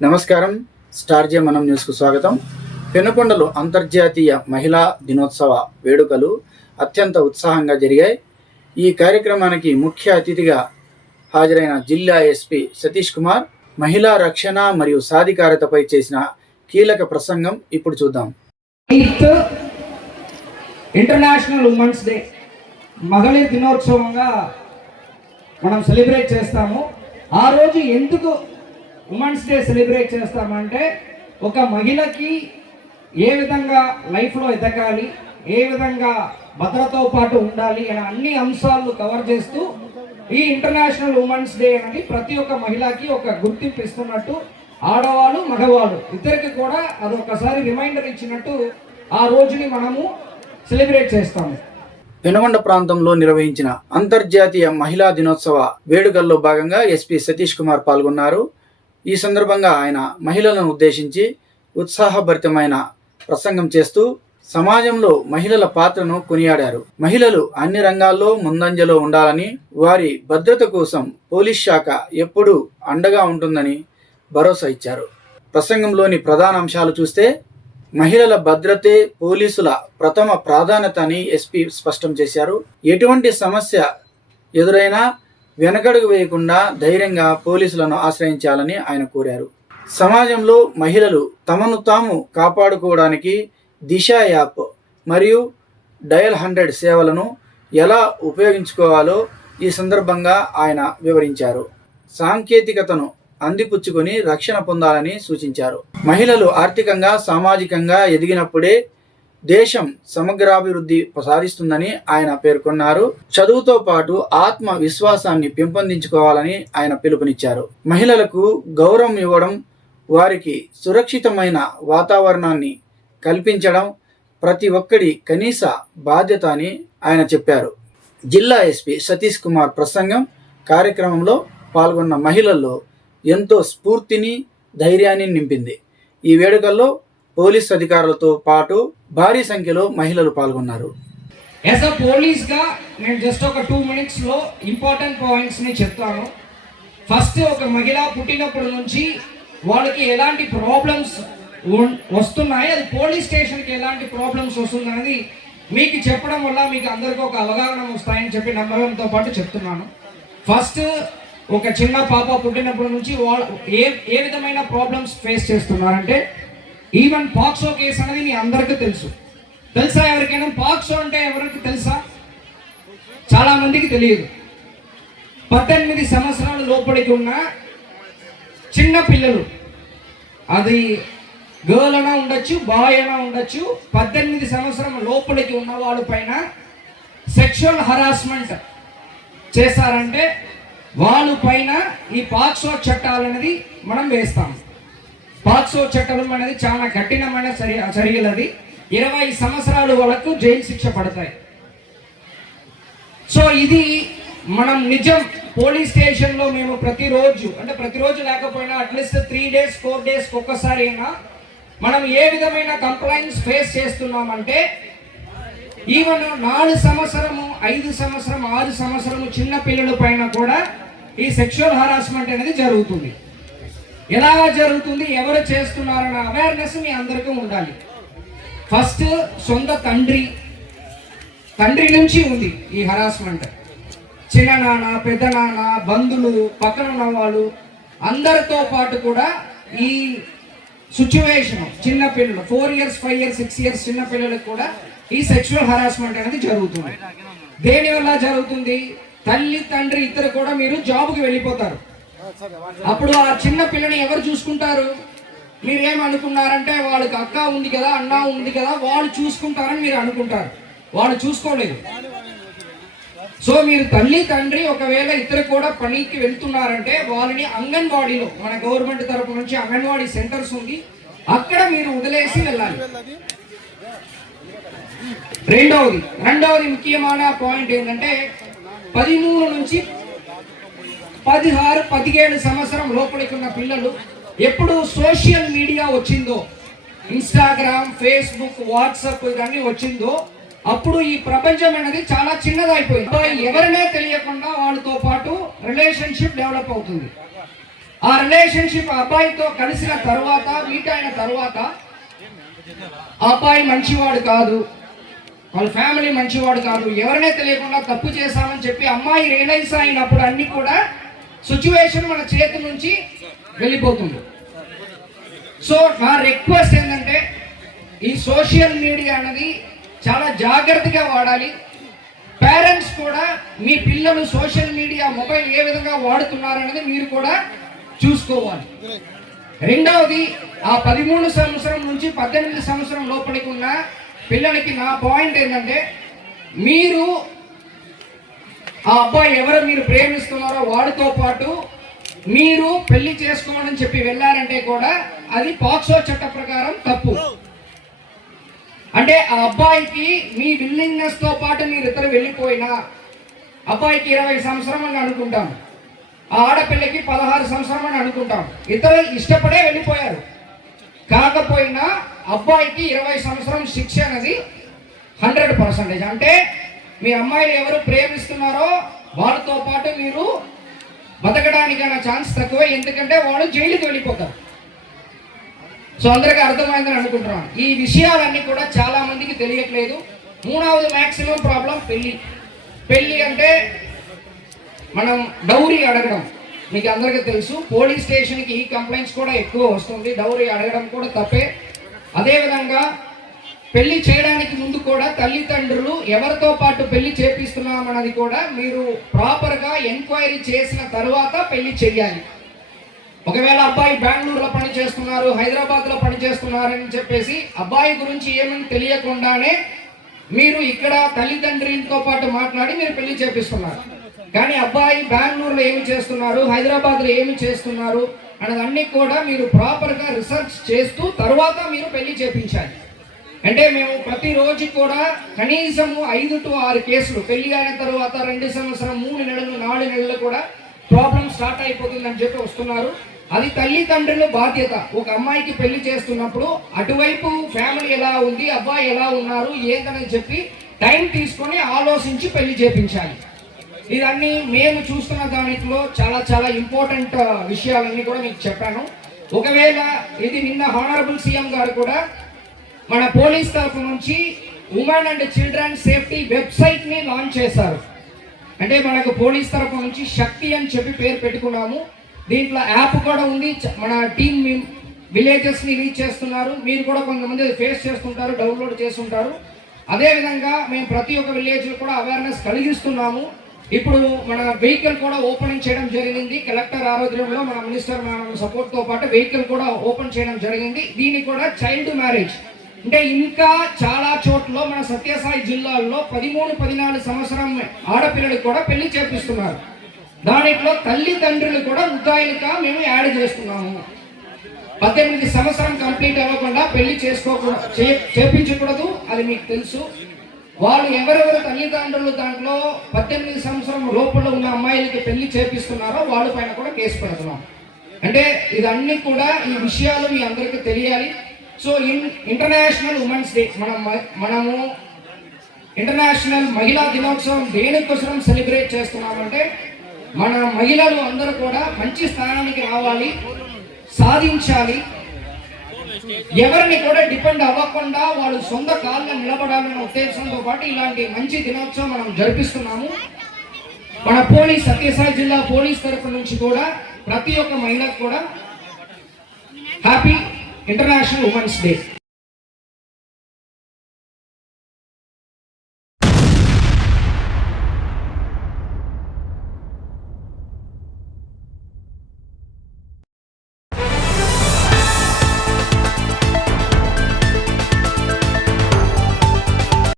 నమస్కారం. స్టార్ జే మనం న్యూస్కు స్వాగతం. పెనుకొండలో అంతర్జాతీయ మహిళా దినోత్సవ వేడుకలు అత్యంత ఉత్సాహంగా జరిగాయి. ఈ కార్యక్రమానికి ముఖ్య అతిథిగా హాజరైన జిల్లా ఎస్పీ సతీష్ కుమార్ మహిళా రక్షణ మరియు సాధికారతపై చేసిన కీలక ప్రసంగం ఇప్పుడు చూద్దాం. ఇంటర్నేషనల్ ఉమెన్స్ డే మహిళా దినోత్సవంగా మనం సెలబ్రేట్ చేస్తాము. ఆ రోజు ఎందుకు ఉమెన్స్ డే సెలబ్రేట్ చేస్తామంటే, ఒక మహిళకి ఏ విధంగా లైఫ్లో ఎదగాలి, ఏ విధంగా భద్రతతో పాటు ఉండాలి అనే అన్ని అంశాలు కవర్ చేస్తూ ఈ ఇంటర్నేషనల్ ఉమెన్స్ డే అనేది ప్రతి ఒక్క మహిళకి ఒక గుర్తింపు ఇస్తున్నట్టు, ఆడవాళ్ళు మగవాళ్ళు ఇద్దరికి కూడా అదొకసారి రిమైండర్ ఇచ్చినట్టు ఆ రోజుని మనము సెలబ్రేట్ చేస్తాము. పెనుకొండ ప్రాంతంలో నిర్వహించిన అంతర్జాతీయ మహిళా దినోత్సవ వేడుకల్లో భాగంగా ఎస్పీ సతీష్ కుమార్ పాల్గొన్నారు. ఈ సందర్భంగా ఆయన మహిళలను ఉద్దేశించి ఉత్సాహభరితమైన ప్రసంగం చేస్తూ సమాజంలో మహిళల పాత్రను కొనియాడారు. మహిళలు అన్ని రంగాల్లో ముందంజలో ఉండాలని, వారి భద్రత కోసం పోలీస్ శాఖ ఎప్పుడూ అండగా ఉంటుందని భరోసా ఇచ్చారు. ప్రసంగంలోని ప్రధాన అంశాలు చూస్తే, మహిళల భద్రతే పోలీసుల ప్రథమ ప్రాధాన్యత అని ఎస్పీ స్పష్టం చేశారు. ఎటువంటి సమస్య ఎదురైనా వెనకడుగు వేయకుండా ధైర్యంగా పోలీసులను ఆశ్రయించాలని ఆయన కోరారు. సమాజంలో మహిళలు తమను తాము కాపాడుకోవడానికి దిశ యాప్ మరియు డయల్ 100 సేవలను ఎలా ఉపయోగించుకోవాలో ఈ సందర్భంగా ఆయన వివరించారు. సాంకేతికతను అందిపుచ్చుకొని రక్షణ పొందాలని సూచించారు. మహిళలు ఆర్థికంగా సామాజికంగా ఎదిగినప్పుడే దేశం సమగ్రాభివృద్ధి సాధిస్తుందని ఆయన పేర్కొన్నారు. చదువుతో పాటు ఆత్మ విశ్వాసాన్ని పెంపొందించుకోవాలని ఆయన పిలుపునిచ్చారు. మహిళలకు గౌరవం ఇవ్వడం, వారికి సురక్షితమైన వాతావరణాన్ని కల్పించడం ప్రతి ఒక్కడి కనీస బాధ్యత అని ఆయన చెప్పారు. జిల్లా ఎస్పీ సతీష్ కుమార్ ప్రసంగం కార్యక్రమంలో పాల్గొన్న మహిళల్లో ఎంతో స్ఫూర్తిని, ధైర్యాన్ని నింపింది. ఈ వేడుకల్లో పోలీస్ అధికారులతో పాటు భారీ సంఖ్యలో మహిళలు పాల్గొన్నారు. యాజ్ అ పోలీస్గా నేను జస్ట్ ఒక 2 minutesలో ఇంపార్టెంట్ పాయింట్స్ని చెప్తాను. ఫస్ట్, ఒక మహిళ పుట్టినప్పటి నుంచి వాళ్ళకి ఎలాంటి ప్రాబ్లమ్స్ వస్తున్నాయి, అది పోలీస్ స్టేషన్కి ఎలాంటి ప్రాబ్లమ్స్ వస్తుంది అనేది మీకు చెప్పడం వల్ల మీకు అందరికీ ఒక అవగాహన వస్తాయని చెప్పి నమ్మకంతో పాటు చెప్తున్నాను. ఫస్ట్, ఒక చిన్న పాప పుట్టినప్పటి నుంచి వాళ్ళు ఏ విధమైన ప్రాబ్లమ్స్ ఫేస్ చేస్తున్నారంటే, ఈవెన్ పాక్సో కేసు అనేది మీ అందరికీ తెలుసా? ఎవరికైనా పాక్సో అంటే ఎవరికి తెలుసా? చాలా మందికి తెలియదు. 18 సంవత్సరాల లోపలికి ఉన్న చిన్న పిల్లలు, అది గర్ల్ అయినా ఉండొచ్చు, బాయ్ అయినా ఉండొచ్చు, 18 సంవత్సరం లోపలికి ఉన్న వాళ్ళ పైన సెక్షువల్ హరాస్మెంట్ చేశారంటే వాళ్ళ పైన ఈ పాక్సో చట్టాలు అనేది మనం వేస్తాం. పాక్సో చట్టం అనేది చాలా కఠినమైన చర్యలు. అది 20 సంవత్సరాల వరకు జైలు శిక్ష పడతాయి. సో ఇది మనం నిజం పోలీస్ స్టేషన్లో మేము ప్రతిరోజు లేకపోయినా అట్లీస్ట్ 3 days 4 days ఒక్కసారి అయినా మనం ఏ విధమైన కంప్లైంట్స్ ఫేస్ చేస్తున్నామంటే, ఈవెన్ 4 సంవత్సరము 5 సంవత్సరం 6 సంవత్సరము చిన్న పిల్లల పైన కూడా ఈ సెక్షువల్ హరాస్మెంట్ అనేది జరుగుతుంది. ఎలాగా జరుగుతుంది, ఎవరు చేస్తున్నారన్న అవేర్నెస్ మీ అందరికీ ఉండాలి. ఫస్ట్, సొంత తండ్రి నుంచి ఉంది ఈ హరాస్మెంట్. చిన్న నాన్న, పెద్ద నాన్న, బంధువులు, పక్కన ఉన్న వాళ్ళు అందరితో పాటు కూడా ఈ సిచ్యువేషన్ చిన్న పిల్లలు 4 years 5 years 6 years చిన్న పిల్లలకు కూడా ఈ సెక్షువల్ హరాస్మెంట్ అనేది జరుగుతుంది. దేనివల్ల జరుగుతుంది? తల్లి తండ్రి ఇద్దరు కూడా మీరు జాబ్కి వెళ్ళిపోతారు. అప్పుడు ఆ చిన్న పిల్లని ఎవరు చూసుకుంటారు? మీరేమనుకున్నారంటే, వాళ్ళకి అక్క ఉంది కదా, అన్న ఉంది కదా, వాళ్ళు చూసుకుంటారని మీరు అనుకుంటారు. వాళ్ళు చూసుకోలేదు. సో మీరు తల్లి తండ్రి ఒకవేళ ఇద్దరు కూడా పనికి వెళ్తున్నారంటే వాళ్ళని అంగన్వాడీలో, మన గవర్నమెంట్ తరపు నుంచి అంగన్వాడీ సెంటర్స్ ఉంది, అక్కడ మీరు వదిలేసి వెళ్ళాలి. రెండవది ముఖ్యమైన పాయింట్ ఏంటంటే, 13 నుంచి 16, 17 సంవత్సరం లోపలికి ఉన్న పిల్లలు ఎప్పుడు సోషల్ మీడియా వచ్చిందో, ఇన్స్టాగ్రామ్, ఫేస్బుక్, వాట్సాప్ ఇవన్నీ వచ్చిందో, అప్పుడు ఈ ప్రపంచం అనేది చాలా చిన్నదైపోయింది. ఎవరినే తెలియకుండా వాళ్ళతో పాటు రిలేషన్షిప్ డెవలప్ అవుతుంది. ఆ రిలేషన్షిప్ అబ్బాయితో కలిసిన తర్వాత, మీట్ అయిన తర్వాత అబ్బాయి మంచివాడు కాదు, వాళ్ళ ఫ్యామిలీ మంచివాడు కాదు, ఎవరినే తెలియకుండా తప్పు చేశామని చెప్పి అమ్మాయి రియలైజ్ అయినప్పుడు అన్ని కూడా సిచ్యువేషన్ మన చేతి నుంచి వెళ్ళిపోతుంది. సో నా రిక్వెస్ట్ ఏంటంటే ఈ సోషల్ మీడియా అనేది చాలా జాగ్రత్తగా వాడాలి. పేరెంట్స్ కూడా మీ పిల్లలు సోషల్ మీడియా మొబైల్ ఏ విధంగా వాడుతున్నారనేది మీరు కూడా చూసుకోవాలి. రెండవది, ఆ 13 సంవత్సరం నుంచి 18 సంవత్సరం లోపలికి ఉన్న పిల్లలకి నా పాయింట్ ఏంటంటే, మీరు ఆ అబ్బాయి ఎవరు మీరు ప్రేమిస్తున్నారో వాడితో పాటు మీరు పెళ్లి చేసుకోమని చెప్పి వెళ్ళారంటే కూడా అది పాక్సో చట్ట ప్రకారం తప్పు. అంటే ఆ అబ్బాయికి మీ విల్లింగ్నెస్ తో పాటు మీరు ఇద్దరు వెళ్ళిపోయినా, అబ్బాయికి 20 సంవత్సరం అని అనుకుంటాం, ఆ ఆడపిల్లకి 16 సంవత్సరం అని అనుకుంటాం, ఇద్దరు ఇష్టపడే వెళ్ళిపోయారు. కాకపోయినా అబ్బాయికి 20 సంవత్సరం శిక్ష అనేది 100%. అంటే మీ అమ్మాయిని ఎవరు ప్రేమిస్తున్నారో వాళ్ళతో పాటు మీరు బతకడానికైనా ఛాన్స్ తక్కువ, ఎందుకంటే వాళ్ళు జైలుకి వెళ్ళిపోతారు. సో అందరికీ అర్థమైందని అనుకుంటున్నాను. ఈ విషయాలన్నీ కూడా చాలా మందికి తెలియట్లేదు. మూడవది మ్యాక్సిమం ప్రాబ్లం పెళ్లి అంటే మనం డౌరీ అడగడం. మీకు అందరికీ తెలుసు, పోలీస్ స్టేషన్కి ఈ కంప్లైంట్స్ కూడా ఎక్కువ వస్తుంది. డౌరీ అడగడం కూడా తప్పే. అదేవిధంగా పెళ్లి చేయడానికి ముందు కూడా తల్లిదండ్రులు ఎవరితో పాటు పెళ్లి చేపిస్తున్నామన్నది కూడా మీరు ప్రాపర్గా ఎంక్వైరీ చేసిన తర్వాత పెళ్లి చేయాలి. ఒకవేళ అబ్బాయి బెంగళూరులో పని చేస్తున్నారు, హైదరాబాద్లో పని చేస్తున్నారని చెప్పేసి అబ్బాయి గురించి ఏమని తెలియకుండానే మీరు ఇక్కడ తల్లిదండ్రులతో పాటు మాట్లాడి మీరు పెళ్లి చేపిస్తున్నారు. కానీ అబ్బాయి బెంగళూరులో ఏమి చేస్తున్నారు, హైదరాబాద్లో ఏమి చేస్తున్నారు అన్నదన్నీ కూడా మీరు ప్రాపర్గా రీసెర్చ్ చేస్తూ తర్వాత మీరు పెళ్లి చేపించాలి. అంటే మేము ప్రతిరోజు కూడా కనీసము 5 to 6 కేసులు పెళ్లి అయిన తర్వాత 2 సంవత్సరం, 3 నెలలు, 4 నెలలు కూడా ప్రాబ్లం స్టార్ట్ అయిపోతుందని చెప్పి వస్తున్నారు. అది తల్లిదండ్రుల బాధ్యత. ఒక అమ్మాయికి పెళ్లి చేస్తున్నప్పుడు అటువైపు ఫ్యామిలీ ఎలా ఉంది, అబ్బాయి ఎలా ఉన్నారు ఏంటని చెప్పి టైం తీసుకొని ఆలోచించి పెళ్లి చేపించాలి. ఇదన్నీ మేము చూస్తున్న దాంట్లో చాలా చాలా ఇంపార్టెంట్ విషయాలన్నీ కూడా మీకు చెప్పాను. ఒకవేళ ఇది నిన్న హానరబుల్ సీఎం గారు కూడా మన పోలీస్ తరఫు నుంచి ఉమెన్ అండ్ చిల్డ్రన్ సేఫ్టీ వెబ్సైట్ని లాంచ్ చేశారు. అంటే మనకు పోలీస్ తరఫు నుంచి శక్తి అని చెప్పి పేరు పెట్టుకున్నాము. దీంట్లో యాప్ కూడా ఉంది. మన టీం విలేజెస్ని రీచ్ చేస్తున్నారు. మీరు కూడా కొంతమంది ఫేస్ చేస్తుంటారు, డౌన్లోడ్ చేస్తుంటారు. అదేవిధంగా మేము ప్రతి ఒక్క విలేజ్లో కూడా అవేర్నెస్ కలిగిస్తున్నాము. ఇప్పుడు మన వెహికల్ కూడా ఓపెనింగ్ చేయడం జరిగింది. కలెక్టర్ ఆరోగ్యంలో మన మినిస్టర్ సపోర్ట్తో పాటు వెహికల్ కూడా ఓపెన్ చేయడం జరిగింది. దీన్ని కూడా చైల్డ్ మ్యారేజ్ అంటే ఇంకా చాలా చోట్ల మన సత్యసాయి జిల్లాల్లో 13-14 సంవత్సరం ఆడపిల్లలకు కూడా పెళ్లి చేపిస్తున్నారు. దాంట్లో తల్లిదండ్రులు కూడా ముద్దాయిలుగా మేము యాడ్ చేస్తున్నాము. 18 సంవత్సరం కంప్లీట్ అవ్వకుండా పెళ్లి చేపించకూడదు, అది మీకు తెలుసు. వాళ్ళు ఎవరెవరు తల్లిదండ్రులు దాంట్లో 18 సంవత్సరం లోపల ఉన్న అమ్మాయిలకి పెళ్లి చేపిస్తున్నారో వాళ్ళ పైన కూడా కేసు పెడుతున్నాం. అంటే ఇదన్నీ కూడా ఈ విషయాలు మీ అందరికీ తెలియాలి. సో ఇంటర్నేషనల్ ఉమెన్స్ డే మనము ఇంటర్నేషనల్ మహిళా దినోత్సవం దేనికోసం సెలబ్రేట్ చేస్తున్నామంటే మన మహిళలు అందరూ కూడా మంచి స్థానానికి రావాలి, సాధించాలి, ఎవరిని కూడా డిపెండ్ అవ్వకుండా వాళ్ళు సొంత కాళ్ళ నిలబడాలనే ఉద్దేశంతో పాటు ఇలాంటి మంచి దినోత్సవం మనం జరిపిస్తున్నాము. మన సత్యసాయి జిల్లా పోలీస్ తరఫు నుంచి కూడా ప్రతి ఒక్క మహిళకు కూడా హ్యాపీ ఇంటర్నేషనల్ ఉమెన్స్ డే.